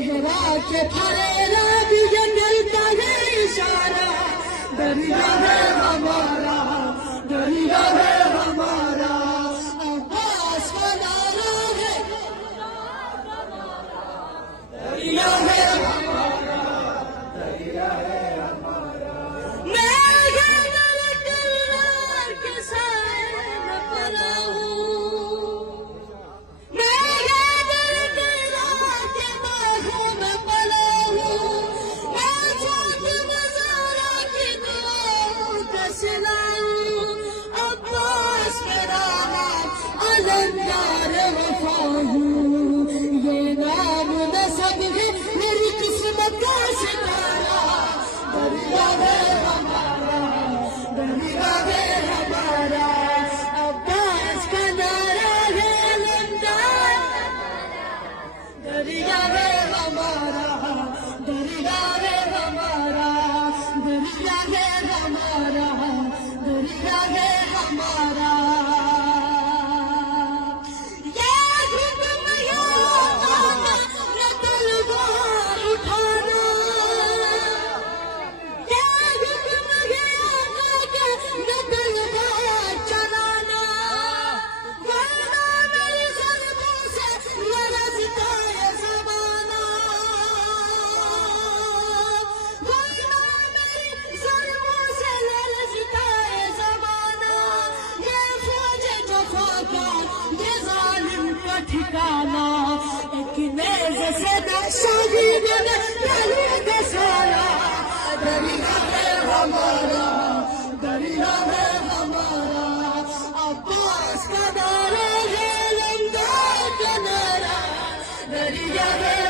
صحرا کے پھریلا بھی یہ ملتا ہے اشارہ دریا ہے ہمارا دریا ہے ہمارا عباس کا نعرہ ہے دریا ہے ہمارا دریا ہے ہمارا میں کے سائے میں پلا ہوں علمدار وفا ہوں یہ نام نسب ہے میری قسمت کا ستارہ دریا ہے ہمارا دریا ہے ہمارا عباس کا نعرہ ہے علمدار دریا ہے ہمارا دریا ہے ہمارا دریا ہے ہمارا دریا ہے ہمارا ٹھکانا ایک نیز سے شہید نے گلے دسایا دریا ہے ہمارا دریا ہے ہمارا عباس کا نعرہ ہے علمدار کا نعرہ دریا ہے